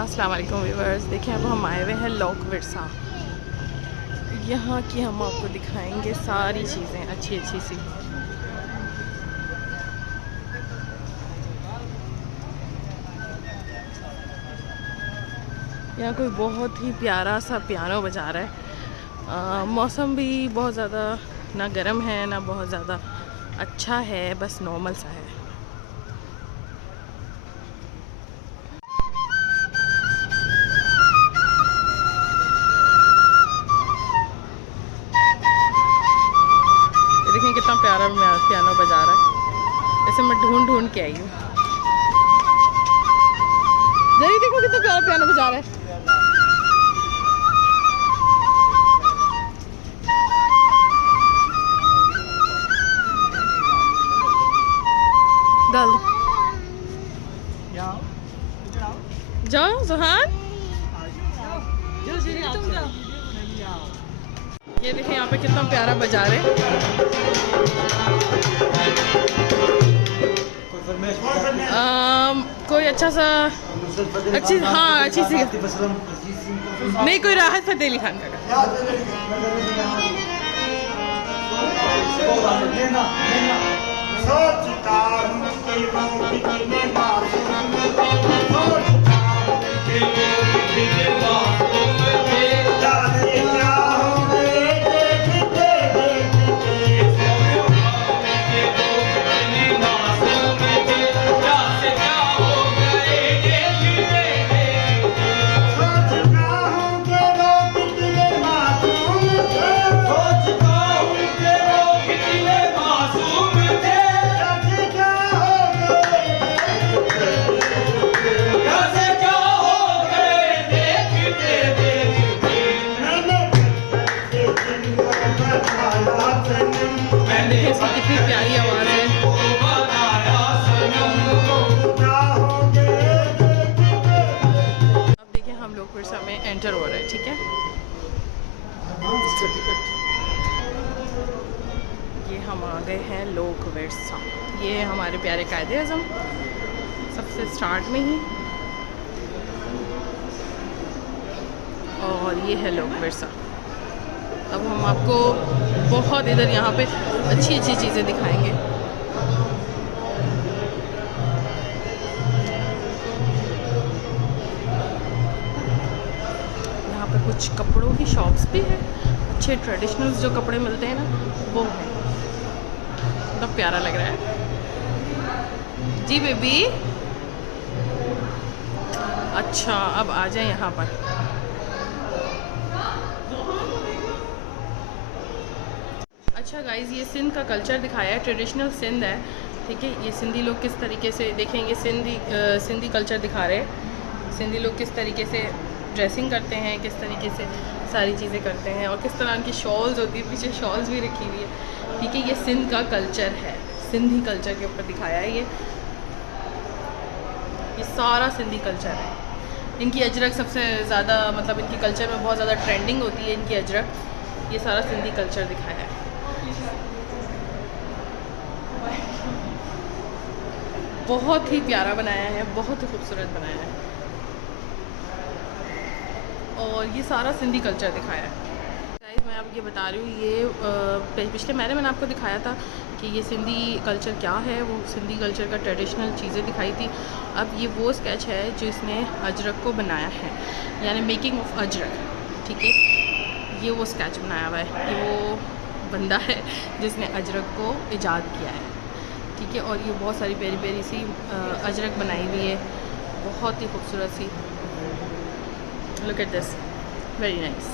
अस्सलाम वालेकुम व्यूअर्स। देखिए अब हम आए हुए हैं लोक विरसा। यहाँ की हम आपको दिखाएंगे सारी चीज़ें अच्छी अच्छी सी। यहाँ कोई बहुत ही प्यारा सा पियानो बजा रहा है। मौसम भी बहुत ज़्यादा ना गर्म है ना बहुत ज़्यादा अच्छा है, बस नॉर्मल सा है। देखें कितना प्यारा पियानो बजा रहा है। ऐसे मैं ढूंढ ढूंढ के आई हूँ। देखो कितना प्यारा पियानो बजा रहा है। दल जाओ सुहान। ये देखिए यहाँ पे कितना प्यारा बजा रहे हैं। कोई अच्छा सा अच्छी सी नहीं, कोई राहत फतेह अली खान का। कितनी प्यारी आवाज़ है। अब देखिए हम लोग विरसा में एंटर हो रहे हैं, ठीक है। ये हम आ गए हैं लोक विरसा। ये हमारे प्यारे कायदे आज़म सबसे स्टार्ट में ही, और ये है लोक विरसा। अब हम आपको बहुत इधर यहाँ पे अच्छी अच्छी चीज़ें दिखाएंगे। यहाँ पे कुछ कपड़ों की शॉप्स भी है, अच्छे ट्रेडिशनल जो कपड़े मिलते हैं ना वो है। बहुत प्यारा लग रहा है जी बेबी। अच्छा अब आ जाए यहाँ पर। अच्छा गाइज़, ये सिंध का कल्चर दिखाया है, ट्रेडिशनल सिंध है, ठीक है। ये सिंधी लोग किस तरीके से देखेंगे, सिंधी कल्चर दिखा रहे हैं। सिंधी लोग किस तरीके से ड्रेसिंग करते हैं, किस तरीके से सारी चीज़ें करते हैं, और किस तरह की शॉल्स होती है, पीछे शॉल्स भी रखी हुई है, ठीक है। ये सिंध का कल्चर है, सिंधी कल्चर के ऊपर दिखाया है। ये सारा सिंधी कल्चर है। इनकी अजरक सबसे ज़्यादा, मतलब इनकी कल्चर में बहुत ज़्यादा ट्रेंडिंग होती है इनकी अजरक। ये सारा सिंधी कल्चर दिखाया है। बहुत ही प्यारा बनाया है, बहुत ही खूबसूरत बनाया है, और ये सारा सिंधी कल्चर दिखाया है। गाइस मैं आपको ये बता रही हूँ, ये पिछले महीने मैंने आपको दिखाया था कि ये सिंधी कल्चर क्या है, वो सिंधी कल्चर का ट्रेडिशनल चीज़ें दिखाई थी। अब ये वो स्केच है जिसने अजरक को बनाया है, यानी मेकिंग ऑफ अजरक, ठीक है। ये वो स्केच बनाया हुआ है, ये वो बंदा है जिसने अजरक को ईजाद किया है, ठीक है। और ये बहुत सारी प्यारी प्यारी सी अजरक बनाई हुई है, बहुत ही खूबसूरत सी। Look at this, very nice.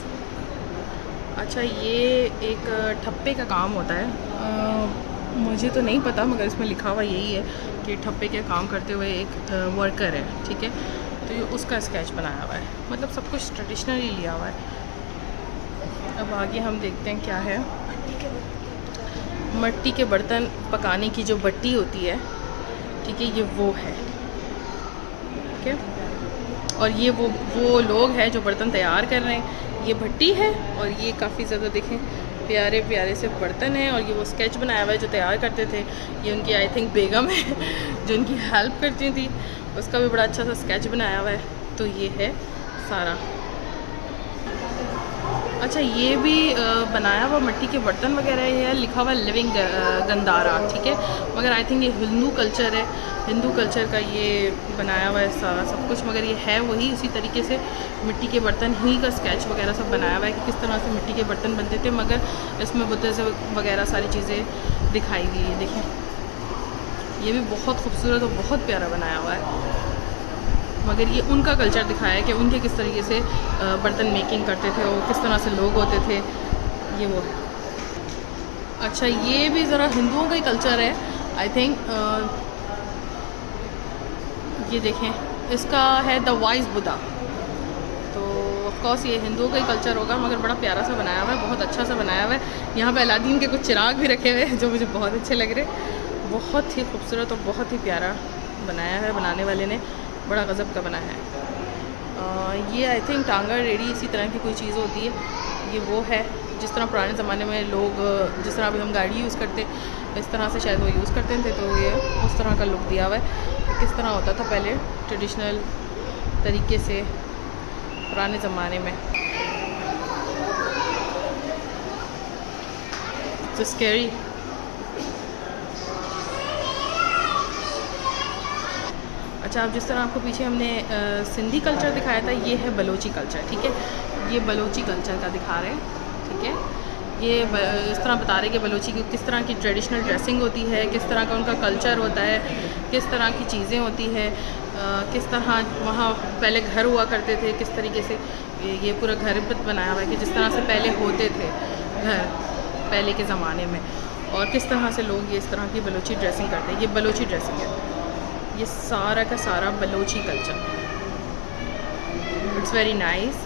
अच्छा ये एक ठप्पे का काम होता है, मुझे तो नहीं पता, मगर इसमें लिखा हुआ यही है कि ठप्पे के काम करते हुए एक वर्कर है, ठीक है। तो ये उसका स्केच बनाया हुआ है, मतलब सब कुछ ट्रेडिशनली लिया हुआ है। अब आगे हम देखते हैं क्या है। मिट्टी के बर्तन पकाने की जो भट्टी होती है, ठीक है, ये वो है, ठीक है। और ये वो लोग हैं जो बर्तन तैयार कर रहे हैं। ये भट्टी है, और ये काफ़ी ज़्यादा देखें प्यारे प्यारे से बर्तन हैं। और ये वो स्केच बनाया हुआ है जो तैयार करते थे, ये उनकी आई थिंक बेगम है जो उनकी हेल्प करती थी, उसका भी बड़ा अच्छा सा स्केच बनाया हुआ है। तो ये है सारा। अच्छा, ये भी बनाया हुआ मिट्टी के बर्तन वगैरह है, लिखा हुआ लिविंग गंदारा, ठीक है, मगर आई थिंक ये हिंदू कल्चर है, हिंदू कल्चर का ये बनाया हुआ है सारा सब कुछ, मगर ये है वही उसी तरीके से मिट्टी के बर्तन ही का स्केच वगैरह सब बनाया हुआ है कि किस तरह से मिट्टी के बर्तन बनते थे, मगर इसमें बुद्धिज़्म वगैरह सारी चीज़ें दिखाई गई है। देखें, ये भी बहुत खूबसूरत और बहुत प्यारा बनाया हुआ है, मगर ये उनका कल्चर दिखाया है कि उनके किस तरीके से बर्तन मेकिंग करते थे और किस तरह से लोग होते थे, ये वो। अच्छा, ये भी ज़रा हिंदुओं का ही कल्चर है आई थिंक। ये देखें, इसका है द वाइज बुद्धा, तो ऑफकोर्स ये हिंदुओं का ही कल्चर होगा, मगर बड़ा प्यारा सा बनाया हुआ है, बहुत अच्छा सा बनाया हुआ है। यहाँ पे अलादीन के कुछ चिराग भी रखे हुए हैं जो मुझे बहुत अच्छे लग रहे, बहुत ही खूबसूरत और बहुत ही प्यारा बनाया है, बनाने वाले ने बड़ा गज़ब का बनाया है। ये आई थिंक टांगा रेडी इसी तरह की कोई चीज़ होती है, ये वो है जिस तरह पुराने ज़माने में लोग जिस तरह अभी हम गाड़ी यूज़ करते इस तरह से शायद वो यूज़ करते थे, तो ये उस तरह का लुक दिया हुआ है, किस तरह होता था पहले ट्रेडिशनल तरीके से पुराने ज़माने में। तो स्कैरी। अच्छा, अब जिस तरह आपको पीछे हमने सिंधी कल्चर दिखाया था, ये है बलोची कल्चर, ठीक है, ये बलोची कल्चर का दिखा रहे हैं, ठीक है। ये इस तरह बता रहे कि बलोची की किस तरह की ट्रेडिशनल ड्रेसिंग होती है, किस तरह का उनका कल्चर होता है, किस तरह की चीज़ें होती है, किस तरह वहाँ पहले घर हुआ करते थे, किस तरीके से ये पूरा घर बनाया हुआ है कि जिस तरह से पहले होते थे घर पहले के ज़माने में, और किस तरह से लोग ये इस तरह की बलोची ड्रेसिंग करते हैं। ये बलोची ड्रेसिंग है, ये सारा का सारा Balochi culture. It's very nice.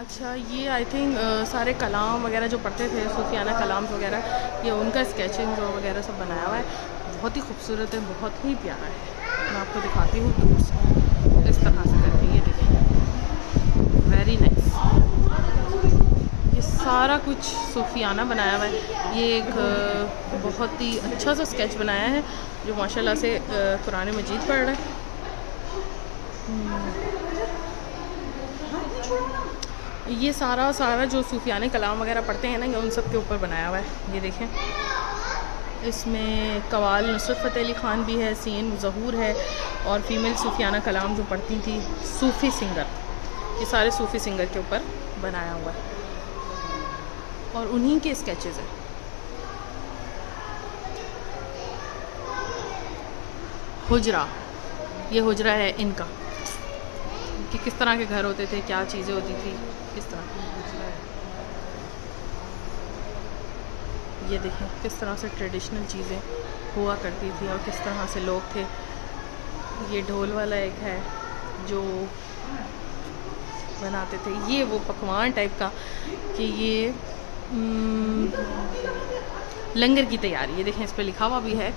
अच्छा, ये आई थिंक सारे कलाम वगैरह जो पढ़ते थे, सूफियाना कलाम वगैरह, ये उनका स्केचिंग वगैरह सब बनाया हुआ है, बहुत ही खूबसूरत है, बहुत ही प्यारा है। मैं आपको दिखाती हूँ दूर से इस तरह से करके, ये देखिए, वेरी नाइस। ये सारा कुछ सूफियाना बनाया हुआ है। ये एक बहुत ही अच्छा सा स्केच बनाया है जो माशाल्लाह से कुरान मजीद पढ़ रहा है। ये सारा जो सूफियाने कलाम वगैरह पढ़ते हैं ना, ये उन सब के ऊपर बनाया हुआ है। ये देखें, इसमें कवाल नुसरत फ़तेह अली ख़ान भी है, सीन ज़हूर है, और फीमेल सूफियाना कलाम जो पढ़ती थी, सूफ़ी सिंगर, ये सारे सूफ़ी सिंगर के ऊपर बनाया हुआ है और उन्हीं के स्केचेस हैं। हुजरा, ये हुजरा है इनका, कि किस तरह के घर होते थे, क्या चीज़ें होती थी, किस तरह। ये देखें किस तरह से ट्रेडिशनल चीज़ें हुआ करती थी और किस तरह से लोग थे। ये ढोल वाला एक है जो बनाते थे, ये वो पकवान टाइप का कि ये लंगर की तैयारी। ये देखें, इस पर लिखा हुआ भी है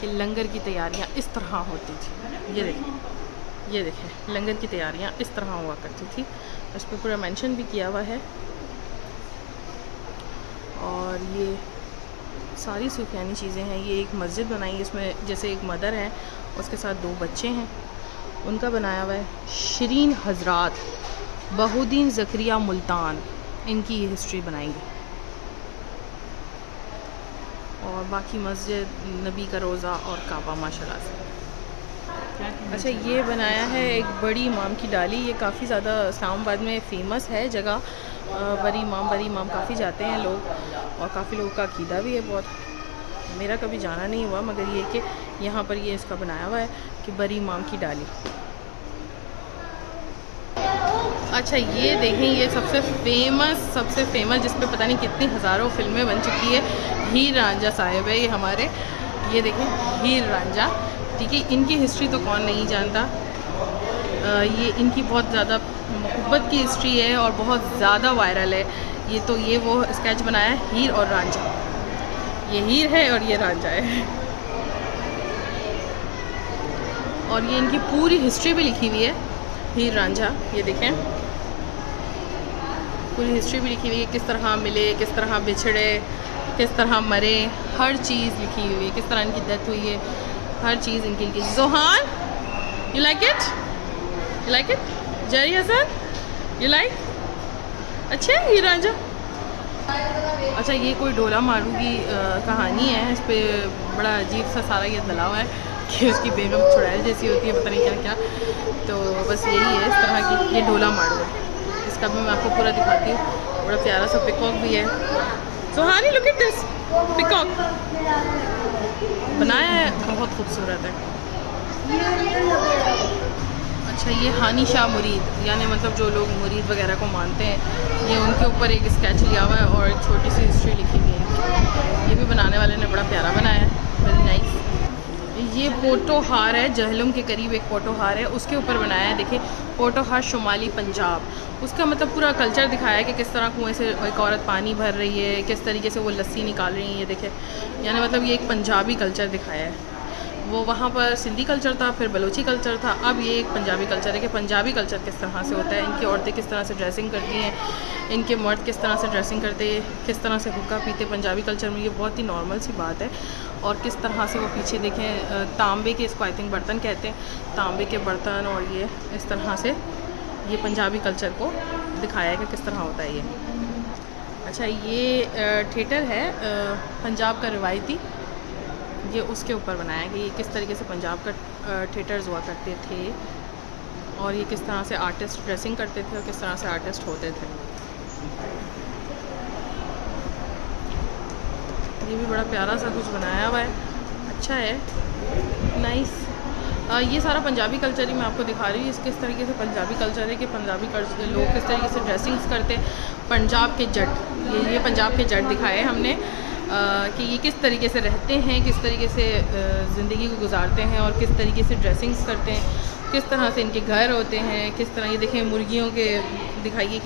कि लंगर की तैयारियाँ इस तरह होती थी। ये देखें लंगर की तैयारियाँ इस तरह हुआ करती थी, इस पर पूरा मेंशन भी किया हुआ है। और ये सारी सूफियानी चीज़ें हैं। ये एक मस्जिद बनाई है, इसमें जैसे एक मदर है, उसके साथ 2 बच्चे हैं, उनका बनाया हुआ है। शरीन हजरात बहुद्दीन ज़करिया मुल्तान, इनकी ये हिस्ट्री बनाई है। और बाकी मस्जिद, नबी का रोज़ा और काबा माशाल्लाह से। अच्छा, ये बनाया है एक बड़ी इमाम की डाली। ये काफ़ी ज़्यादा इस्लामाबाद में फ़ेमस है जगह, बड़ी इमाम काफ़ी जाते हैं लोग, और काफ़ी लोगों का अकीदा भी है बहुत। मेरा कभी जाना नहीं हुआ, मगर ये कि यहाँ पर ये इसका बनाया हुआ है कि बड़ी इमाम की डाली। अच्छा, ये देखें, ये सबसे फेमस जिस पे पता नहीं कितनी हज़ारों फिल्में बन चुकी है, हीर रांझा साहिब है ये हमारे। ये देखें, हीर रांझा, ठीक है, इनकी हिस्ट्री तो कौन नहीं जानता। ये इनकी बहुत ज़्यादा मोहब्बत की हिस्ट्री है और बहुत ज़्यादा वायरल है। ये वो स्केच बनाया है, हीर और रांझा। ये हीर है और ये रांझा है, और ये इनकी पूरी हिस्ट्री भी लिखी हुई है, हीर रांझा। ये देखें, पूरी हिस्ट्री भी लिखी हुई है, किस तरह मिले, किस तरह बिछड़े, किस तरह मरे, हर चीज़ लिखी हुई है, किस तरह इनकी डेथ हुई है, हर चीज़ इनकी लिखी। Johan, you like it? You like it? Jerry Hassan? You like? अच्छा है ये रांझा? अच्छा, ये कोई डोला मारू की कहानी है। इस पे बड़ा अजीब सा सारा ये डला हुआ है कि उसकी बेगम चुड़ैल जैसी होती है, पता नहीं क्या क्या। तो बस यही है, इस तरह की ये डोला मारू है। इसका भी मैं आपको पूरा दिखाती हूँ। बड़ा प्यारा सा पिकॉक भी है। सो हानी, लुक एट दिस पिकॉक, बनाया है, बहुत खूबसूरत है। अच्छा, ये हानी शाह मुरीद, यानी मतलब जो लोग मुरीद वगैरह को मानते हैं, ये उनके ऊपर एक स्केच लिया हुआ है और एक छोटी सी हिस्ट्री लिखी हुई है। ये भी बनाने वाले ने बड़ा प्यारा बनाया है, वेरी नाइस। ये पोटोहार है, जहलम के करीब एक पोटोहार है, उसके ऊपर बनाया है। देखिए, पोटोहार शुमाली पंजाब, उसका मतलब पूरा कल्चर दिखाया है कि किस तरह कुएँ से एक औरत पानी भर रही है, किस तरीके से वो लस्सी निकाल रही है। ये देखे, यानी मतलब ये एक पंजाबी कल्चर दिखाया है। वो वहाँ पर सिंधी कल्चर था, फिर बलोची कल्चर था, अब ये एक पंजाबी कल्चर है कि पंजाबी कल्चर किस तरह से होता है। इनकी औरतें किस तरह से ड्रेसिंग करती हैं, इनके मर्द किस तरह से ड्रेसिंग करते हैं, किस तरह से हुक्का पीते पंजाबी कल्चर में। ये बहुत ही नॉर्मल सी बात है। और किस तरह से वो पीछे देखें, तांबे के, इसको आई थिंक बर्तन कहते हैं, तांबे के बर्तन, और ये इस तरह से ये पंजाबी कल्चर को दिखाया है कि किस तरह होता है ये। अच्छा, ये थिएटर है पंजाब का रिवायती, ये उसके ऊपर बनाया है कि ये किस तरीके से पंजाब का थिएटर्स हुआ करते थे, और ये किस तरह से आर्टिस्ट ड्रेसिंग करते थे और किस तरह से आर्टिस्ट होते थे। ये भी बड़ा प्यारा सा कुछ बनाया हुआ है, अच्छा है, नाइस। ये सारा पंजाबी कल्चर ही मैं आपको दिखा रही हूँ। इस किस तरीके से पंजाबी कल्चर है कि पंजाबी लोग किस तरीके से ड्रेसिंग्स करते। पंजाब के जट, ये पंजाब के जट दिखाए हमने कि ये किस तरीके से रहते हैं, किस तरीके से ज़िंदगी को गुजारते हैं, और किस तरीके से ड्रेसिंग्स करते हैं, किस तरह से इनके घर होते हैं, किस तरह। ये देखें, मुर्गियों के दिखाइए कि